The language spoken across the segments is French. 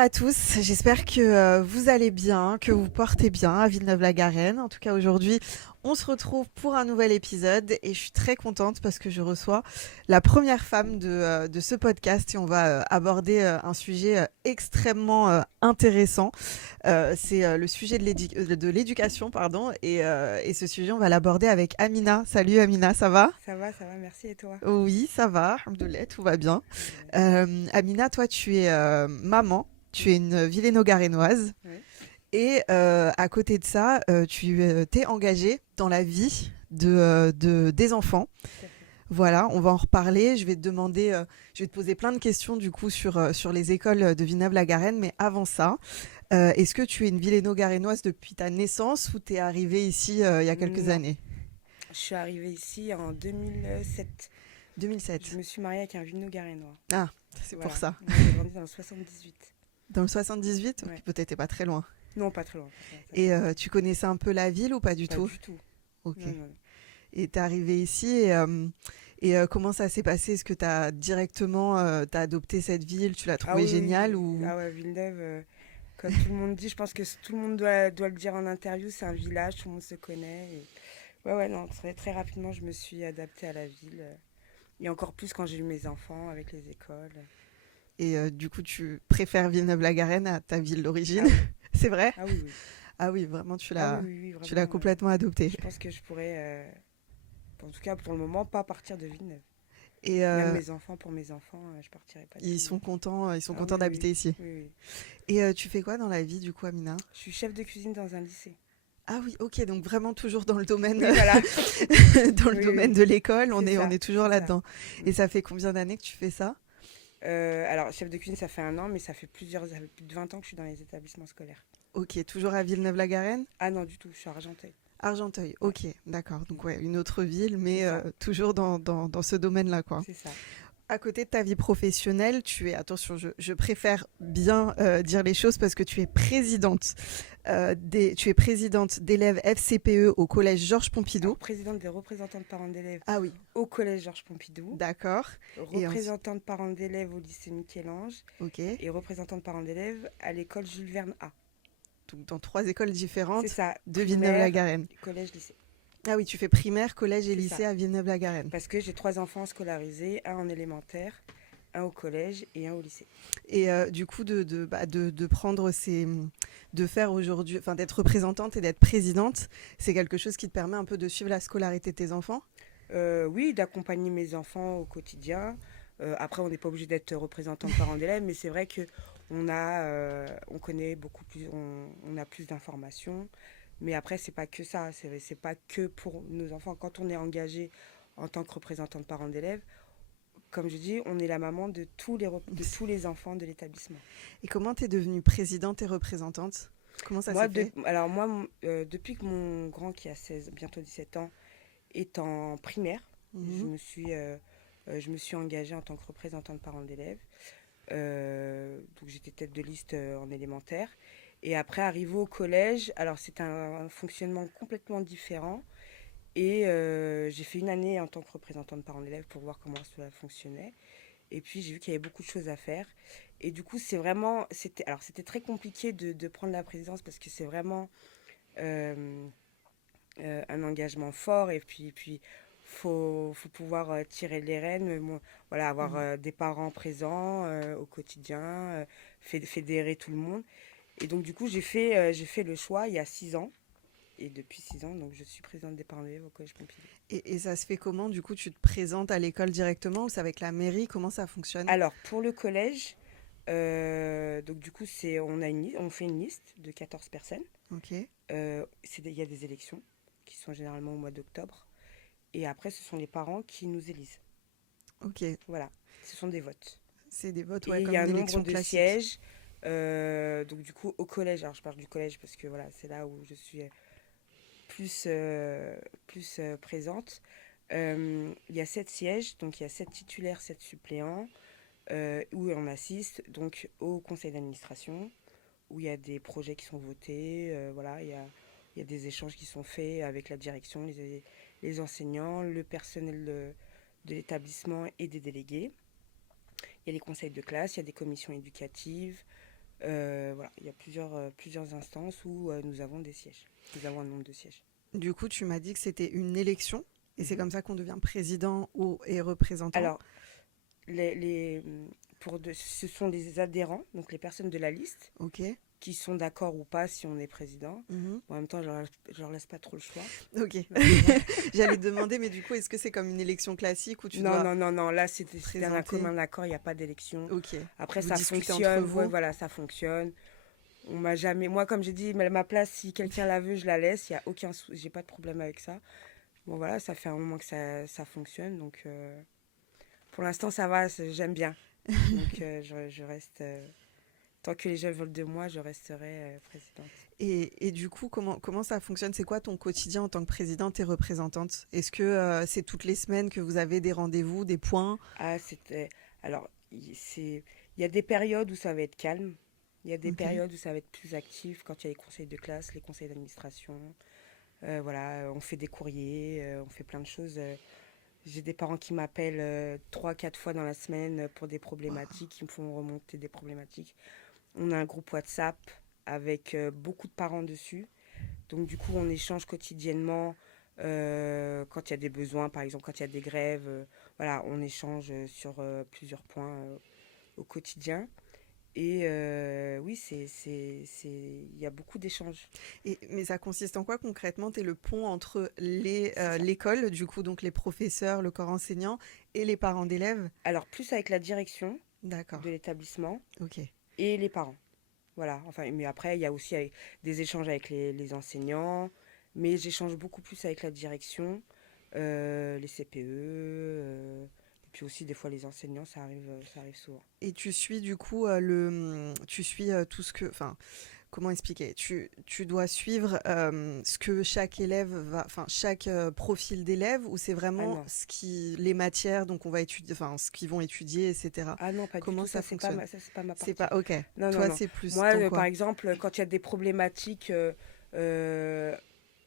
à tous, j'espère que vous allez bien, que vous portez bien à Villeneuve-la-Garenne. En tout cas, aujourd'hui, on se retrouve pour un nouvel épisode et je suis très contente parce que je reçois la première femme de ce podcast et on va aborder un sujet extrêmement intéressant. C'est le sujet de l'éducation, pardon, et ce sujet, on va l'aborder avec Amina. Salut Amina, ça va? Ça va, merci et toi? Oui, ça va, alhamdoulilah, tout va bien. Alhamdoulilah. Amina, toi, tu es maman, tu es Mhm. une Villéno-Garennoise Oui, et à côté de ça, tu t'es engagée dans la vie des enfants. tout à fait. Voilà, on va en reparler. Je vais te demander, je vais te poser plein de questions du coup sur les écoles de Villeneuve-la-Garenne, mais avant ça, est-ce que tu es une Villéno-Garennoise depuis ta naissance ou t'es arrivée ici il y a quelques Non, années? je suis arrivée ici en 2007. Je 2007. me suis mariée avec un Villeneuve-Garennois. Ah, c'est pour Voilà, ça. moi j'ai grandi dans le 78. Dans le 78, ok, Ouais. peut-être pas très loin. Non, pas très loin, pas très loin, ça Et va. tu connaissais un peu la ville ou pas du Pas tout? du tout. Ok. Non, non. Et t'es arrivé ici comment ça s'est passé? Est-ce que t'as directement t'as adopté cette ville? Tu l'as Ah trouvée oui, oui, géniale oui. ou... Ah ouais, Villeneuve, comme tout le monde dit, je pense que tout le monde doit le dire en interview, c'est un village, tout le monde se connaît. Ouais, ouais, non, très, très rapidement, je me suis adaptée à la ville. Et encore plus quand j'ai eu mes enfants avec les écoles. Et du coup, tu préfères Villeneuve-la-Garenne à ta ville d'origine? Ah oui, C'est vrai? ah oui, oui. Ah oui, vraiment, Ah oui, oui, oui, tu l'as vraiment. complètement adopté. Je pense que je pourrais, en tout cas pour le moment, pas partir de Villeneuve. Et Même pour mes enfants, je partirai pas de Villeneuve. ils sont Ah contents oui, oui, d'habiter ici. oui, oui. Et tu fais quoi dans la vie, du coup, Amina? Je suis chef de cuisine dans un lycée. Ah oui, ok, donc vraiment toujours dans le domaine, Oui, voilà. dans le Oui, domaine oui, de l'école, on ça, est toujours c'est ça. là-dedans. Mm. Et ça fait combien d'années que tu fais ça? Alors, chef de cuisine, ça fait un an, mais ça fait plus de 20 ans que je suis dans les établissements scolaires. Ok, toujours à Villeneuve-la-Garenne? Ah non, du tout, je suis à Argenteuil. Argenteuil, Ouais, ok, d'accord. mm, Donc ouais, une autre ville, c'est mais ça, toujours dans ce domaine-là, quoi. c'est ça. À côté de ta vie professionnelle, attention, je préfère bien dire les choses parce que tu es présidente d'élèves FCPE au collège Georges Pompidou. Alors, présidente des représentants de parents d'élèves Ah oui, au collège Georges Pompidou, d'accord. Et ensuite, représentante de parents d'élèves au lycée Michel-Ange ok. et représentant de parents d'élèves à l'école Jules Verne A. Donc dans trois écoles C'est différentes ça, de primaire, Villeneuve-la-Garenne. collège, lycée. Ah oui, tu fais primaire, collège et C'est ça. lycée à Villeneuve-la-Garenne. Parce que j'ai trois enfants scolarisés, un en élémentaire, un au collège et un au lycée. Et du coup, de prendre de faire aujourd'hui, enfin d'être représentante et d'être présidente, c'est quelque chose qui te permet un peu de suivre la scolarité de tes enfants? Oui, d'accompagner mes enfants au quotidien. Après, on n'est pas obligé d'être représentant de parents d'élèves, mais c'est vrai que on connaît beaucoup plus, on a plus d'informations. Mais après, c'est pas que ça, c'est pas que pour nos enfants. Quand on est engagé en tant que représentant de parents d'élèves, comme je dis, on est la maman de de tous les enfants de l'établissement. Et comment t'es devenue présidente et représentante? Comment ça s'est fait? Depuis que mon grand, qui a 16, bientôt 17 ans, est en primaire, Mhm. je me suis engagée en tant que représentante de parents d'élèves. Donc j'étais tête de liste en élémentaire. Et après, arrivé au collège, alors c'est un fonctionnement complètement différent. Et j'ai fait une année en tant que représentante de parents d'élèves pour voir comment cela fonctionnait. Et puis j'ai vu qu'il y avait beaucoup de choses à faire. Et du coup, c'était très compliqué de prendre la présidence parce que c'est vraiment euh, un engagement fort. Et puis faut pouvoir tirer les rênes. Moi, voilà, avoir Mhm. des parents présents au quotidien, fédérer tout le monde. Et donc, du coup, j'ai fait le choix il y a 6 ans. Et depuis 6 ans, donc, je suis présidente des parents d'élèves au Collège Pompidou. Et ça se fait comment? Du coup, tu te présentes à l'école directement ou c'est avec la mairie? Comment ça fonctionne? Alors, pour le collège, donc du coup, on fait une liste de 14 personnes. Ok, Il y a des élections qui sont généralement au mois d'octobre. Et après, ce sont les parents qui nous élisent. ok. Voilà, ce sont des votes. C'est des votes, ouais, Et il y comme a une un nombre élection de classique. sièges. Donc du coup, au collège, alors je parle du collège parce que voilà, c'est là où je suis plus, présente. Il y a 7 sièges, donc il y a 7 titulaires, 7 suppléants, où on assiste donc au conseil d'administration, où il y a des projets qui sont votés, voilà, il y a des échanges qui sont faits avec la direction, les enseignants, le personnel de l'établissement et des délégués. Il y a les conseils de classe, il y a des commissions éducatives, Voilà, il y a plusieurs instances où nous avons des sièges. Nous avons un nombre de sièges. Du coup, tu m'as dit que c'était une élection et c'est Mhm. comme ça qu'on devient président et représentant. Alors, les, les, ce sont les adhérents, donc les personnes de la liste, Ok. qui sont d'accord ou pas si on est président. Mhm. Bon, en même temps, je leur laisse pas trop le choix. Ok. Voilà. J'allais te demander, mais du coup, est-ce que c'est comme une élection classique où tu Non, dois non, non, non. Là, c'était un présenter? commun accord, il n'y a pas d'élection. Ok. Après, Vous ça discutez entre fonctionne. Ouais, vous? voilà, ça fonctionne. On m'a jamais. Moi, comme j'ai dit, ma place, si quelqu'un la veut, je la laisse. Il y a aucun. J'ai pas de problème avec ça. Bon, voilà, ça fait un moment que ça fonctionne. Donc, pour l'instant, ça va. J'aime bien. Donc, je reste. Tant que les gens veulent de moi, je resterai présidente. Et du coup, comment ça fonctionne? C'est quoi ton quotidien en tant que présidente et représentante? Est-ce que c'est toutes les semaines que vous avez des rendez-vous, des points? Ah, c'était. Alors, il y a des périodes où ça va être calme. Il y a des Ok. périodes où ça va être plus actif quand il y a les conseils de classe, les conseils d'administration. Voilà, on fait des courriers, on fait plein de choses. J'ai des parents qui m'appellent 3, 4 fois dans la semaine pour des Waouh. problématiques, qui me font remonter des problématiques. On a un groupe WhatsApp avec beaucoup de parents dessus. Donc du coup, on échange quotidiennement quand il y a des besoins, par exemple quand il y a des grèves. Voilà, on échange sur plusieurs points au quotidien. Et oui, il y a beaucoup d'échanges. Mais ça consiste en quoi concrètement? Tu es le pont entre C'est ça. l'école, du coup, donc les professeurs, le corps enseignant, et les parents d'élèves? Alors plus avec la direction D'accord. de l'établissement Ok. et les parents. Voilà, enfin, mais après, il y a aussi des échanges avec les enseignants, mais j'échange beaucoup plus avec la direction, les CPE, et puis aussi des fois les enseignants, ça arrive souvent. Et tu suis du coup tu suis tout ce que, enfin, comment expliquer? Tu dois suivre ce que chaque élève va, enfin chaque profil d'élève, ou c'est Ah vraiment non, les matières donc on va étudier, enfin ce qu'ils vont étudier, etc. ah non, pas du Comment tout, ça fonctionne? ça c'est pas ma C'est pas partie. ok. Non, non, Toi non. c'est plus Moi, ton par quoi? exemple, quand il y a des problématiques, euh,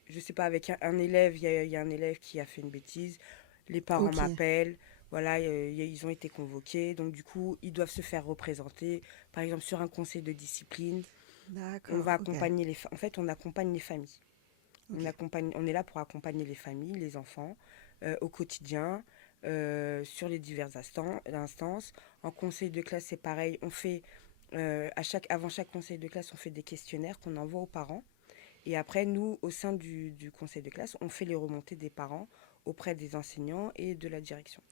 je sais pas, avec un élève, il y a un élève qui a fait une bêtise, les parents Ok. m'appellent, voilà, ils ont été convoqués, donc du coup, ils doivent se faire représenter, par exemple, sur un conseil de discipline, on D'accord. va Ok. accompagner en fait, on accompagne les familles. Ok. On est là pour accompagner les familles, les enfants, au quotidien, sur les diverses instances. En conseil de classe, c'est pareil, on fait, avant chaque conseil de classe, on fait des questionnaires qu'on envoie aux parents. Et après, nous, au sein du conseil de classe, on fait les remontées des parents auprès des enseignants et de la direction.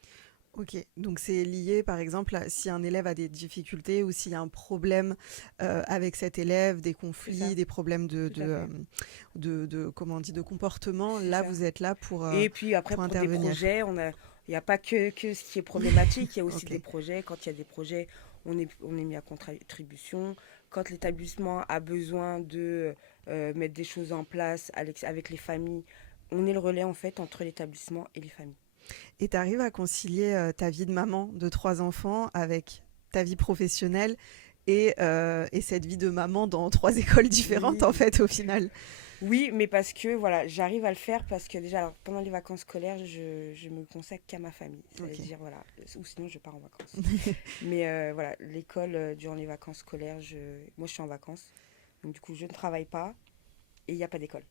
Ok, donc c'est lié par exemple si un élève a des difficultés ou s'il y a un problème avec cet élève, des C'est ça, conflits, des problèmes tout à fait. comment on dit, de comportement, C'est là ça. vous êtes là Et puis après, pour pour des intervenir. projets, il n'y a pas que ce qui est problématique, il y a aussi Ok, des projets. Quand il y a des projets, on est mis à contribution. Quand l'établissement a besoin de mettre des choses en place avec les familles, on est le relais en fait entre l'établissement et les familles. et tu arrives à concilier ta vie de maman de 3 enfants avec ta vie professionnelle et cette vie de maman dans 3 écoles différentes en Oui, fait au final. oui, mais parce que voilà, j'arrive à le faire parce que déjà, alors, pendant les vacances scolaires, je me consacre qu'à ma famille. Ok. C'est-à-dire, voilà, ou sinon je pars en vacances. Mais voilà, l'école, durant les vacances scolaires, moi je suis en vacances. Donc du coup, je ne travaille pas et il n'y a pas d'école.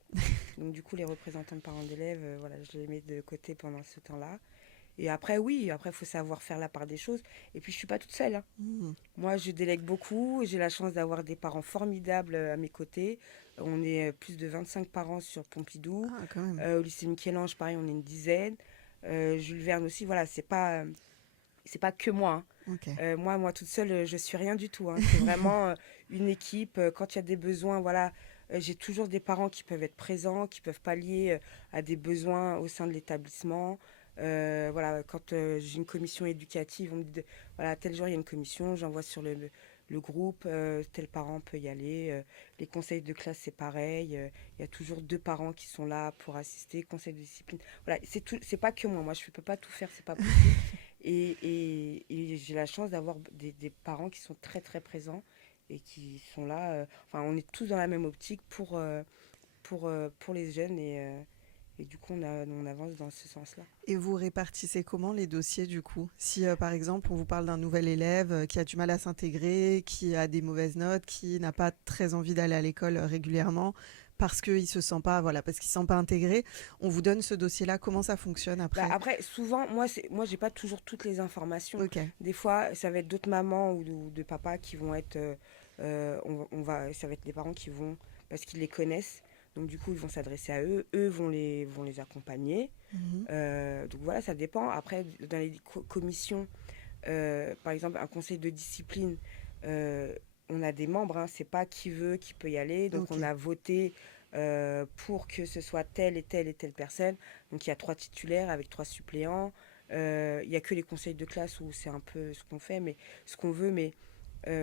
Donc du coup, les représentants de parents d'élèves, voilà, je les mets de côté pendant ce temps-là. Et après, oui, après, il faut savoir faire la part des choses. Et puis, je suis pas toute seule, hein. Hmm. Moi, je délègue beaucoup. J'ai la chance d'avoir des parents formidables à mes côtés. On est plus de 25 parents sur Pompidou. Ah quand même. Au lycée Michel-Ange, pareil, on est une dizaine. Jules Verne aussi, voilà, c'est pas que moi, hein. Ok. Moi, toute seule, je suis rien du tout, hein. C'est vraiment une équipe. Quand il y a des besoins, voilà, j'ai toujours des parents qui peuvent être présents, qui peuvent pallier à des besoins au sein de l'établissement. Voilà, quand j'ai une commission éducative, on me dit, voilà, tel jour il y a une commission, j'envoie sur le groupe, tel parent peut y aller. Les conseils de classe, c'est pareil. Il y a toujours 2 parents qui sont là pour assister. Conseil de discipline. Voilà, c'est pas que moi. Moi, je peux pas tout faire, c'est pas possible. Et j'ai la chance d'avoir des parents qui sont très très présents et qui sont là. Enfin, on est tous dans la même optique pour les jeunes Et du coup, on avance dans ce sens-là. Et vous répartissez comment les dossiers du coup? Si par exemple on vous parle d'un nouvel élève qui a du mal à s'intégrer, qui a des mauvaises notes, qui n'a pas très envie d'aller à l'école régulièrement parce qu'il se sent pas, voilà, parce qu'il se sent pas intégré, on vous donne ce dossier-là. Comment ça fonctionne Bah, après? après, souvent, moi, j'ai pas toujours toutes les informations. Ok, Des fois, ça va être d'autres mamans ou de papas qui vont être, ça va être des parents qui vont, parce qu'ils les connaissent. Donc du coup, ils vont s'adresser à eux. Eux vont les accompagner. mhm, Donc voilà, ça dépend. Après, dans les commissions, par exemple, un conseil de discipline, euh, on a des membres, hein, c'est pas qui veut, qui peut y aller. Donc ok, on a voté pour que ce soit telle et telle et telle personne. Donc il y a 3 titulaires avec 3 suppléants. Il y a que les conseils de classe où c'est un peu ce qu'on fait, mais ce qu'on veut. Mais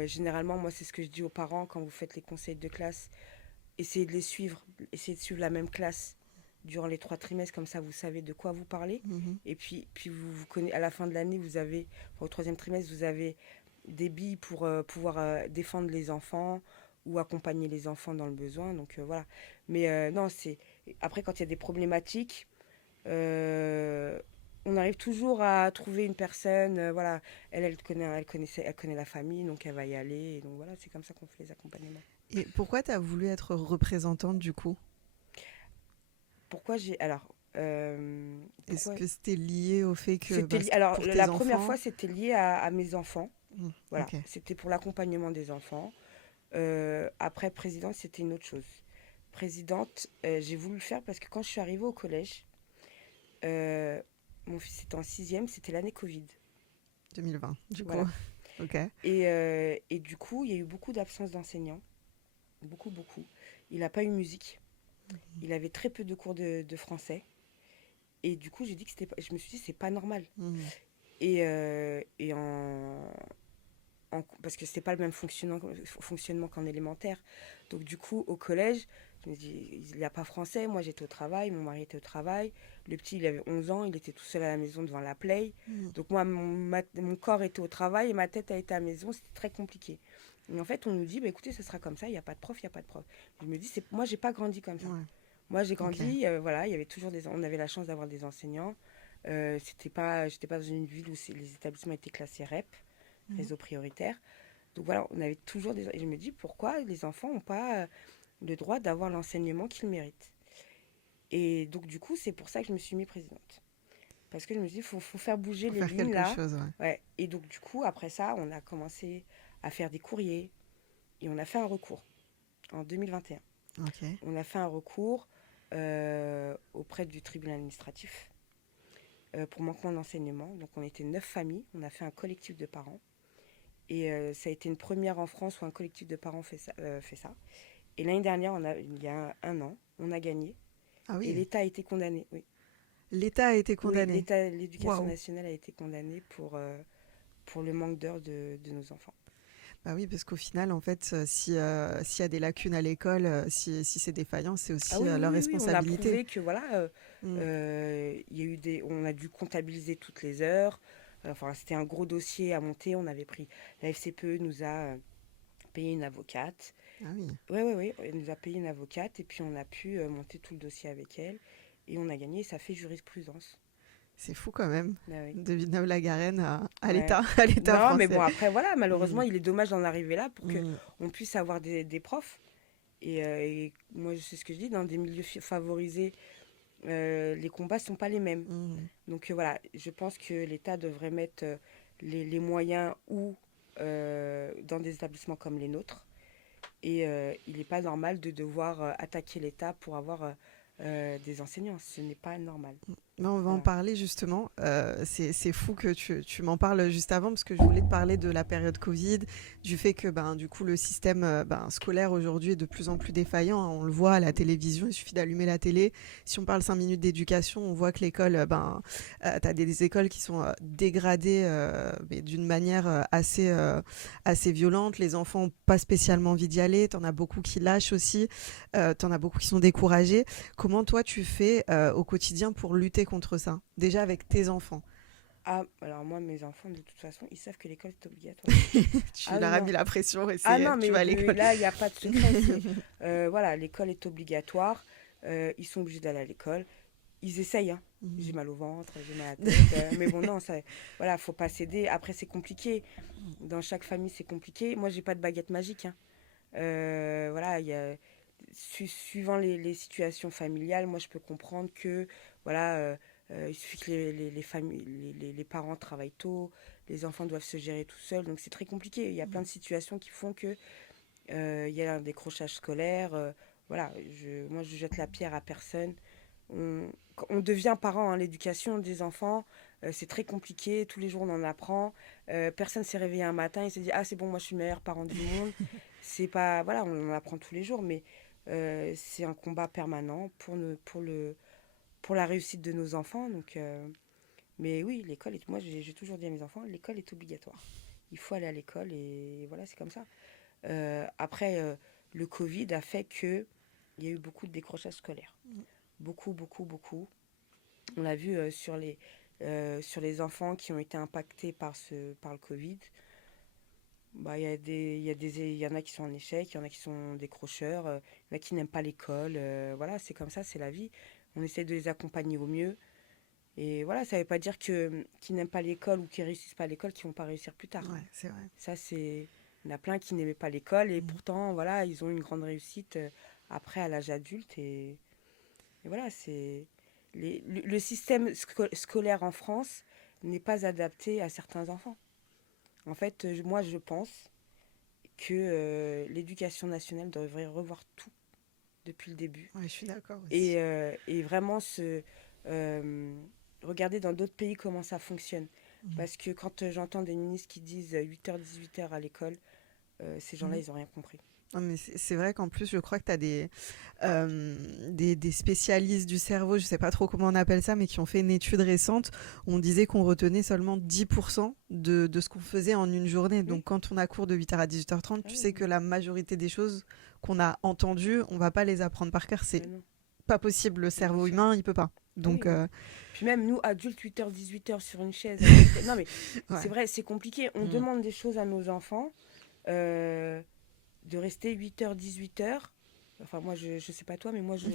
généralement, moi, c'est ce que je dis aux parents quand vous faites les conseils de classe. Essayez de les suivre, essayez de suivre la même classe durant les 3 trimestres, comme ça vous savez de quoi vous parlez. mhm. Et puis vous connaissez, à la fin de l'année, vous avez, au 3e trimestre, vous avez des billes pour pouvoir défendre les enfants ou accompagner les enfants dans le besoin. Donc voilà. Mais non, c'est. Après, quand il y a des problématiques, euh, on arrive toujours à trouver une personne. Voilà, elle connaît la famille, donc elle va y aller. Et donc voilà, c'est comme ça qu'on fait les accompagnements. Et pourquoi tu as voulu être représentante du coup? Pourquoi j'ai. Alors, Est-ce pourquoi. que c'était lié au fait que C'était c'était alors pour tes la première enfants? fois c'était lié à mes enfants. Mm, Voilà, ok. c'était pour l'accompagnement des enfants. Après présidente, c'était une autre chose. Présidente, j'ai voulu le faire parce que quand je suis arrivée au collège, euh, mon fils était en 6e, c'était l'année Covid. 2020, du coup. Voilà. Ok. Et du coup, il y a eu beaucoup d'absence d'enseignants. Beaucoup, beaucoup. Il n'a pas eu musique. Il avait très peu de cours de français. Et du coup, j'ai dit que je me suis dit, c'est pas normal. Mhm. Et parce que c'était pas le même fonctionnement qu'en élémentaire. Donc du coup, au collège, je me dis, il n'y a pas français. Moi, j'étais au travail, mon mari était au travail. Le petit, il avait 11 ans, il était tout seul à la maison devant la play. Mhm. Donc moi, mon corps était au travail et ma tête a été à la maison. C'était très compliqué. Et en fait, on nous dit, bah, écoutez, ça sera comme ça, il n'y a pas de prof, il n'y a pas de prof. Je me dis, moi, j'ai pas grandi comme ça. Ouais. Moi, j'ai Ok. grandi, voilà, il y avait toujours on avait la chance d'avoir des enseignants. J'étais pas dans une ville où les établissements étaient classés REP, Mhm. réseau prioritaire. Donc voilà, on avait toujours des. Et je me dis pourquoi les enfants n'ont pas le droit d'avoir l'enseignement qu'ils méritent. Et donc du coup, c'est pour ça que je me suis mis présidente. Parce que je me dis, faut faire bouger Faut les faire lignes quelque là. chose, ouais. Ouais. Et donc du coup, après ça, on a commencé à faire des courriers et on a fait un recours en 2021. Ok. On a fait un recours auprès du tribunal administratif pour manquement d'enseignement. Donc on était 9 familles, on a fait un collectif de parents. Et ça a été une première en France où un collectif de parents fait ça. Et l'année dernière, il y a un an, on a gagné. Ah Et oui. l'État a été condamné, oui. L'État a été Oui, condamné. l'éducation Waouh. nationale a été condamné pour le manque d'heures de nos enfants. Bah oui, parce qu'au final, en fait, si, s'il y a des lacunes à l'école, si c'est défaillant, c'est Ah aussi oui, oui, leur oui, oui, on a responsabilité. prouvé que voilà, Mm. il y a eu on a dû comptabiliser toutes les heures. Enfin, c'était un gros dossier à monter. On avait pris, la FCPE nous a payé une avocate. Ah oui. Oui, oui, oui, elle nous a payé une avocate et puis on a pu monter tout le dossier avec elle et on a gagné. Ça fait jurisprudence. C'est fou quand même. Ah oui. De Villeneuve-la-Garenne à Ouais. l'État, à l'État Non, mais bon, français. après, voilà, malheureusement, Mm. il est dommage d'en arriver là pour que Mm. on puisse avoir des profs. Et moi, c'est ce que je dis, dans des milieux favorisés, les combats sont pas les mêmes. Mm. Donc voilà, je pense que l'État devrait mettre les moyens ou dans des établissements comme les nôtres. Et il n'est pas normal de devoir attaquer l'État pour avoir des enseignants. Ce n'est pas normal. Mais on va en Voilà. parler justement. C'est fou que tu m'en parles juste avant parce que je voulais te parler de la période Covid, du fait que ben, du coup, le système scolaire aujourd'hui est de plus en plus défaillant, hein. On le voit à la télévision, il suffit d'allumer la télé. Si on parle 5 minutes d'éducation, on voit que l'école, tu as des écoles qui sont dégradées mais d'une manière assez violente. Les enfants n'ont pas spécialement envie d'y aller. Tu en as beaucoup qui lâchent aussi. Tu en as beaucoup qui sont découragés. Comment toi tu fais au quotidien pour lutter contre ça? Déjà avec tes enfants. Ah, alors moi, mes enfants, de toute façon, ils savent que l'école est obligatoire. Tu Ah oui, leur as non. mis la pression et Ah non, tu vas mais à l'école. là, il n'y a pas de secret. Voilà, l'école est obligatoire. Ils sont obligés d'aller à l'école. Ils essayent, hein. J'ai Mhm. mal au ventre, j'ai mal à la tête. Mais bon, non, ça, voilà, faut pas céder. Après, c'est compliqué. Dans chaque famille, c'est compliqué. Moi, j'ai pas de baguette magique, hein. Voilà, suivant les situations familiales, moi, je peux comprendre que, voilà, il suffit que les familles, les parents travaillent tôt, les enfants doivent se gérer tout seuls. Donc, c'est très compliqué. Il y a plein de situations qui font que il y a un décrochage scolaire. Voilà, moi, je jette la pierre à personne. On devient parent, hein, l'éducation des enfants, c'est très compliqué, tous les jours on en apprend. Personne s'est réveillé un matin et s'est dit ah c'est bon, moi je suis le meilleur parent du monde. C'est pas, voilà, on en apprend tous les jours, mais c'est un combat permanent pour la réussite de nos enfants. Mais oui, moi j'ai toujours dit à mes enfants, l'école est obligatoire. Il faut aller à l'école et voilà, c'est comme ça. Après, le Covid a fait que il y a eu beaucoup de décrochage scolaire. Beaucoup, beaucoup, beaucoup. On l'a vu sur les enfants qui ont été impactés par le Covid. Bah, il y en a qui sont en échec, il y en a qui sont décrocheurs, il y en a qui n'aiment pas l'école. Voilà, c'est comme ça, c'est la vie. On essaie de les accompagner au mieux. Et voilà, ça ne veut pas dire qu'ils n'aiment pas l'école ou qu'ils ne réussissent pas à l'école, qu'ils ne vont pas réussir plus tard. Ouais, c'est vrai. Ça, c'est... Il y en a plein qui n'aimaient pas l'école et Mhm. pourtant, voilà, ils ont une grande réussite après à l'âge adulte. Et voilà, le système scolaire en France n'est pas adapté à certains enfants. En fait, moi, je pense que l'éducation nationale devrait revoir tout depuis le début Ouais, je suis d'accord aussi. et vraiment euh, regarder dans d'autres pays comment ça fonctionne. Mhm. Parce que quand j'entends des ministres qui disent 8h, 18h à l'école, ces gens-là, Mhm. ils n'ont rien compris. Non, mais c'est vrai qu'en plus, je crois que tu as des spécialistes du cerveau, je sais pas trop comment on appelle ça, mais qui ont fait une étude récente où on disait qu'on retenait seulement 10% de ce qu'on faisait en une journée. Oui, Donc quand on a cours de 8h à 18h30, ah tu oui, sais que oui. la majorité des choses qu'on a entendues, on va pas les apprendre par cœur. C'est Ouais, non, pas possible, le bien cerveau sûr. humain, il peut pas. Ah oui, Donc, non. Puis même nous, adultes, 8h, 18h sur une chaise, aller à l'école. Non, mais c'est ouais. vrai, c'est compliqué. On Mm. demande des choses à nos enfants, euh, de rester 8h, 18h. Enfin, moi, je sais pas toi, mais moi, je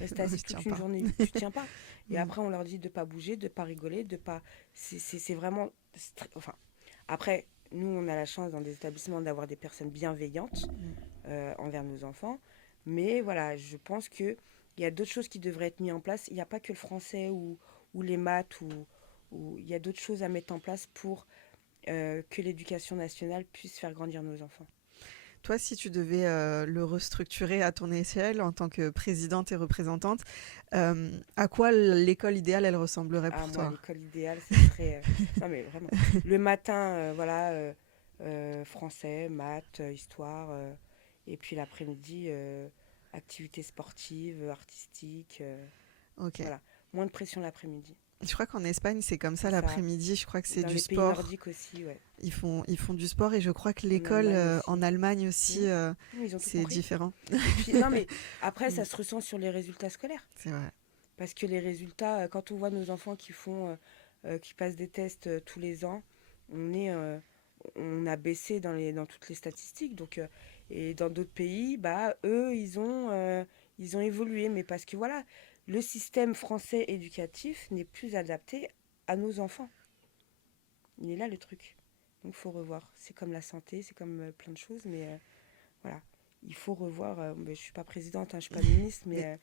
reste Non, assis je tiens toute une pas. journée. Tu tiens pas. Et Mm. après, on leur dit de pas bouger, de pas rigoler, de pas. C'est vraiment. Enfin, après, nous, on a la chance dans des établissements d'avoir des personnes bienveillantes Mm. envers nos enfants. Mais voilà, je pense que il y a d'autres choses qui devraient être mises en place. Il n'y a pas que le français ou les maths, ou il y a d'autres choses à mettre en place pour que l'éducation nationale puisse faire grandir nos enfants. Toi, si tu devais le restructurer à ton échelle en tant que présidente et représentante, à quoi l'école idéale, elle ressemblerait Ah, pour moi, toi? l'école idéale, ce serait. Non, mais vraiment. Le matin, voilà, français, maths, histoire. Et puis l'après-midi, activités sportives, artistiques. Ok. Voilà. Moins de pression l'après-midi. Je crois qu'en Espagne, c'est comme ça C'est ça. l'après-midi. Je crois que c'est Dans du les pays sport. nordiques aussi, ouais. Ils font du sport et je crois que En l'école Allemagne en aussi. Allemagne aussi, Mhm. Ils ont tout c'est compris. différent. Et puis, non, mais après, Mm, ça se ressent sur les résultats scolaires. c'est vrai. Parce que les résultats, quand on voit nos enfants qui passent des tests tous les ans, on est, on a baissé dans toutes les statistiques. Et dans d'autres pays, bah, eux, ils ont évolué. Mais parce que voilà, le système français éducatif n'est plus adapté à nos enfants. Il est là le truc. Donc, il faut revoir. C'est comme la santé, c'est comme plein de choses. Mais voilà, il faut revoir. Je ne suis pas présidente, hein, je ne suis pas ministre, mais Mais,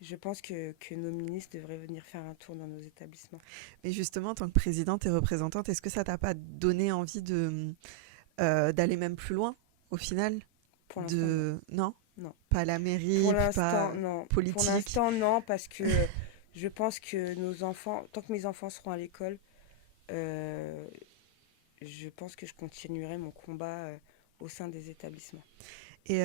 je pense que nos ministres devraient venir faire un tour dans nos établissements. mais justement, en tant que présidente et représentante, est-ce que ça t'a pas donné envie d'aller même plus loin au final? Pour l'instant, non. Non, Non. pas la mairie, pas Non. Pour politique. l'instant, non, parce que je pense que nos enfants, tant que mes enfants seront à l'école, euh, je pense que je continuerai mon combat au sein des établissements. Et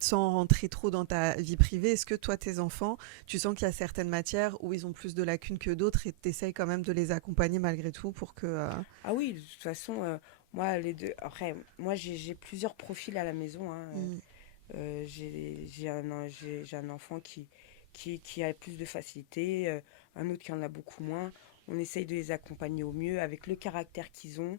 sans rentrer trop dans ta vie privée, est-ce que toi, tes enfants, tu sens qu'il y a certaines matières où ils ont plus de lacunes que d'autres et tu essayes quand même de les accompagner malgré tout pour que... Ah oui, de toute façon, moi, les deux. Après, moi, j'ai plusieurs profils à la maison, hein. Mm, J'ai un enfant qui a plus de facilité, un autre qui en a beaucoup moins. On essaye de les accompagner au mieux avec le caractère qu'ils ont.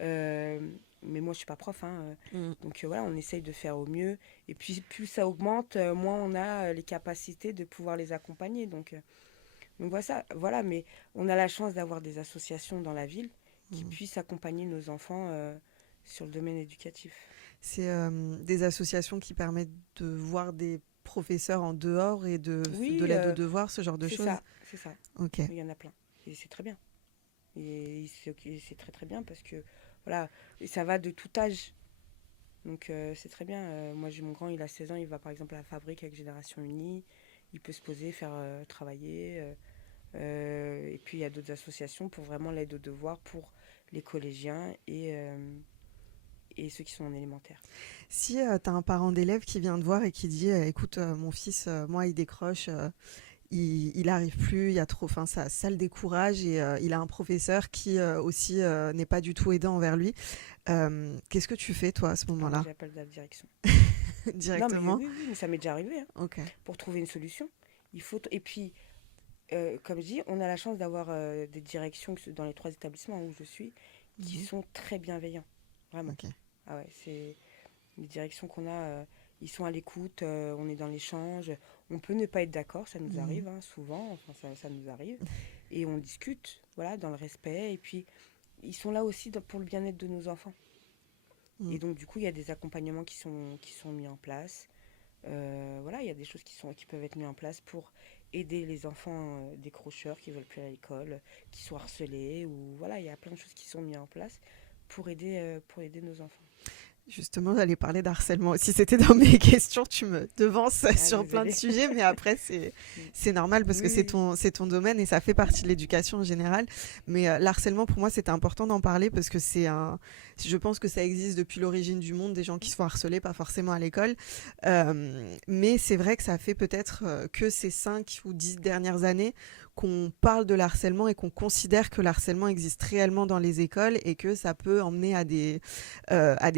Euh, mais moi, je suis pas prof, hein, mm. donc voilà, on essaye de faire au mieux. Et puis, plus ça augmente, moins on a les capacités de pouvoir les accompagner. Donc voilà, mais on a la chance d'avoir des associations dans la ville qui Mhm. puissent accompagner nos enfants sur le domaine éducatif. C'est des associations qui permettent de voir des professeurs en dehors et de Oui, l'aide aux devoirs, ce genre de choses. c'est ça. Ok. Il y en a plein. Et c'est très bien. Et c'est très très bien parce que voilà, et ça va de tout âge. Donc c'est très bien. Moi j'ai mon grand, il a 16 ans, il va par exemple à la fabrique avec Génération Unie. Il peut se poser, faire travailler. Et puis il y a d'autres associations pour vraiment l'aide aux devoirs pour les collégiens et ceux qui sont en élémentaire. Si tu as un parent d'élève qui vient te voir et qui dit écoute, mon fils, moi, il décroche, il arrive plus, il y a trop, enfin, ça le décourage et il a un professeur qui aussi n'est pas du tout aidant envers lui. Qu'est-ce que tu fais, toi, à ce Ah, moi moment-là, j'appelle la direction. Non mais directement? oui, oui, mais ça m'est déjà arrivé, hein. Ok. Pour trouver une solution, et puis comme je dis, on a la chance d'avoir des directions dans les 3 établissements où je suis qui Mhm. sont très bienveillants, vraiment. Ok. Ah ouais, c'est les directions qu'on a, ils sont à l'écoute, on est dans l'échange. On peut ne pas être d'accord, ça nous Mhm. arrive, hein, souvent, enfin ça nous arrive. Et on discute, voilà, dans le respect. Et puis, ils sont là aussi pour le bien-être de nos enfants. Et Mhm. donc, du coup, il y a des accompagnements qui sont mis en place. Voilà, il y a des choses qui peuvent être mises en place pour aider les enfants décrocheurs qui veulent plus aller à l'école, qui sont harcelés. Ou voilà, il y a plein de choses qui sont mises en place pour aider nos enfants. Justement, j'allais parler d'harcèlement aussi. C'était dans mes questions. Tu me devances Ah, sur plein de désolée. sujets, mais après, c'est normal parce que Oui, c'est ton domaine et ça fait partie de l'éducation en général. Mais l'harcèlement, pour moi, c'était important d'en parler parce que je pense que ça existe depuis l'origine du monde, des gens qui se font harceler, pas forcément à l'école. Mais c'est vrai que ça fait peut-être que ces 5 ou 10 dernières années qu'on parle de l'harcèlement et qu'on considère que l'harcèlement existe réellement dans les écoles et que ça peut emmener à des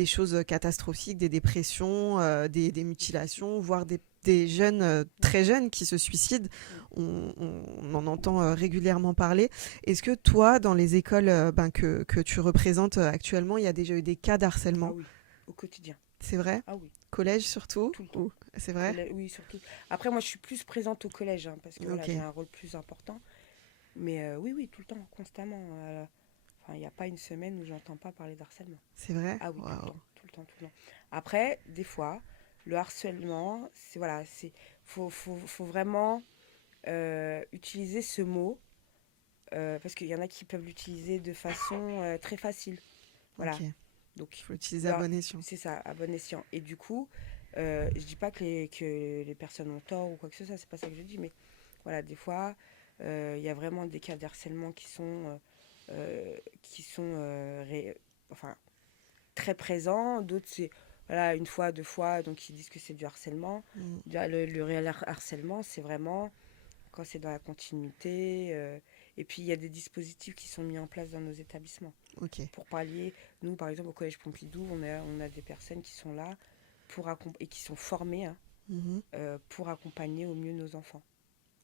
choses catastrophiques, des dépressions, des des suicides. mutilations, voire des jeunes Mm, très jeunes qui se suicident. mm. On en entend régulièrement parler. Est-ce que toi, dans les écoles que tu représentes actuellement, il y a déjà eu des cas Ah d'harcèlement? oui, au quotidien. C'est vrai? Ah oui, Collège surtout? tout le temps. Ou c'est vrai? Oui, surtout. Après, moi, je suis plus présente au collège, hein, parce que voilà, Ok, j'ai un rôle plus important. Mais oui, oui, tout le temps, constamment. Enfin, il n'y a pas une semaine où j'entends pas parler d'harcèlement. c'est vrai? Ah oui, tout le Waouh. temps, tout le temps, tout le temps. Après, des fois, le harcèlement, faut vraiment utiliser ce mot parce qu'il y en a qui peuvent l'utiliser de façon très facile. Ok, Voilà. il Donc, faut utiliser le à har- bon escient. c'est ça, à bon escient. Et du coup, je dis pas que les personnes ont tort ou quoi que ce soit, c'est pas ça que je dis, mais voilà, des fois, il y a vraiment des cas de harcèlement qui sont enfin, très présents. D'autres, c'est voilà, une fois, 2 fois, donc ils disent que c'est du harcèlement. Mm, Déjà, le réel harcèlement, c'est vraiment quand c'est dans la continuité. Et puis, il y a des dispositifs qui sont mis en place dans nos établissements ok. pour pallier. Nous, par exemple, au Collège Pompidou, on a des personnes qui sont là et qui sont formées, hein, Mhm. pour accompagner au mieux nos enfants.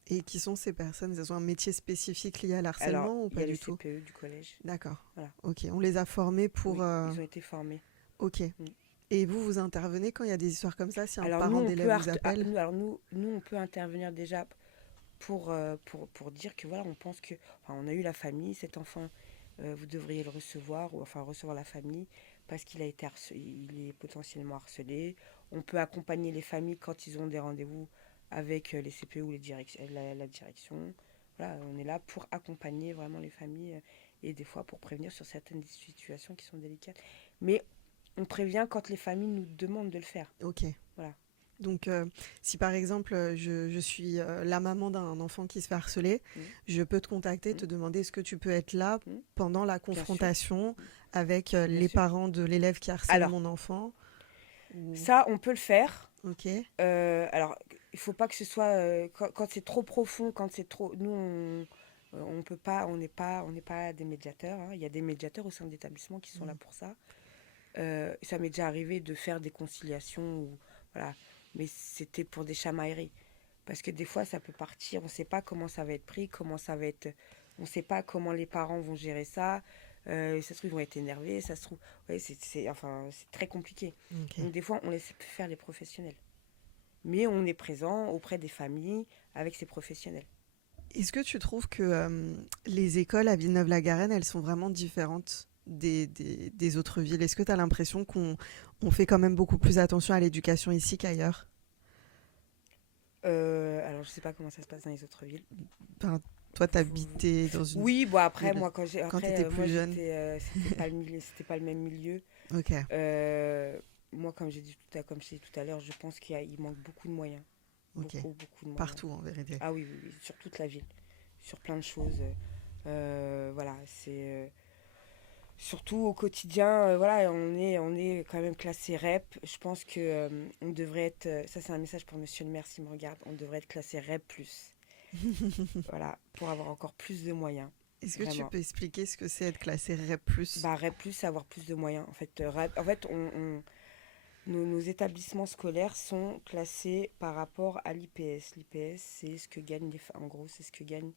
Et qui sont ces personnes? Elles ont un métier spécifique lié à Alors, l'harcèlement ou il y pas a le du tout? CPE du collège. D'accord. Voilà. Ok, on les a formés pour... Oui, ils ont été formés. Ok. Mm. Et vous intervenez quand il y a des histoires comme ça, si un Alors parent d'élève vous appelle? nous, on peut intervenir déjà pour dire que voilà, on pense que, enfin, on a eu la famille, cet enfant, vous devriez le recevoir, ou enfin recevoir la famille, parce qu'il a été il est potentiellement harcelé. On peut accompagner les familles quand ils ont des rendez-vous avec les CPE ou la direction. Voilà, on est là pour accompagner vraiment les familles et des fois pour prévenir sur certaines situations qui sont délicates. Mais on prévient quand les familles nous demandent de le faire. Ok. Voilà. Donc, si par exemple, je suis la maman d'un enfant qui se fait harceler, Mm, je peux te contacter, te mm, demander est-ce que tu peux être là mm. pendant la Bien sûr, confrontation avec bien les sûr. parents de l'élève qui harcèle Alors, mon enfant ou... ça, on peut le faire. Ok. Alors, il faut pas que ce soit quand c'est trop profond, quand c'est trop. Nous, on peut pas, on n'est pas des médiateurs, hein. Il y a des médiateurs au sein de l'établissement qui sont là Mm. pour ça. Ça m'est déjà arrivé de faire des conciliations, voilà, mais c'était pour des chamailleries. Parce que des fois, ça peut partir, on ne sait pas comment ça va être pris, on ne sait pas comment les parents vont gérer ça. Ça se trouve, ils vont être énervés, ça se trouve, ouais, enfin, c'est très compliqué. Ok. Donc des fois, on laisse faire les professionnels. Mais on est présent auprès des familles avec ces professionnels. Est-ce que tu trouves que les écoles à Villeneuve-la-Garenne, elles sont vraiment différentes des autres villes? Est-ce que tu as l'impression qu'on fait quand même beaucoup plus attention à l'éducation ici qu'ailleurs? Alors, je sais pas comment ça se passe dans les autres villes. Enfin, toi, Faut- t'habitais dans une Oui, bon après ville moi quand j'ai quand tu après étais moi plus jeune. j'étais c'était pas le milieu, c'était pas le même milieu. Ok, Euh, Moi comme je t'ai dit tout à l'heure, je pense il manque beaucoup de moyens, ok. beaucoup de moyens. Partout en vérité. Ah oui, oui, oui, sur toute la ville, sur plein de choses. Voilà, c'est surtout au quotidien. Voilà, on est quand même classé REP. Je pense que on devrait être. Ça c'est un message pour Monsieur le maire s'il me regarde. On devrait être classé REP+. Voilà, pour avoir encore plus de moyens. Est-ce que tu Vraiment. peux expliquer ce que c'est être classé REP+. Bah, REP+, c'est avoir plus de moyens. En fait nos établissements scolaires sont classés par rapport à l'IPS. L'IPS, c'est ce que gagnent en gros, c'est ce que gagnent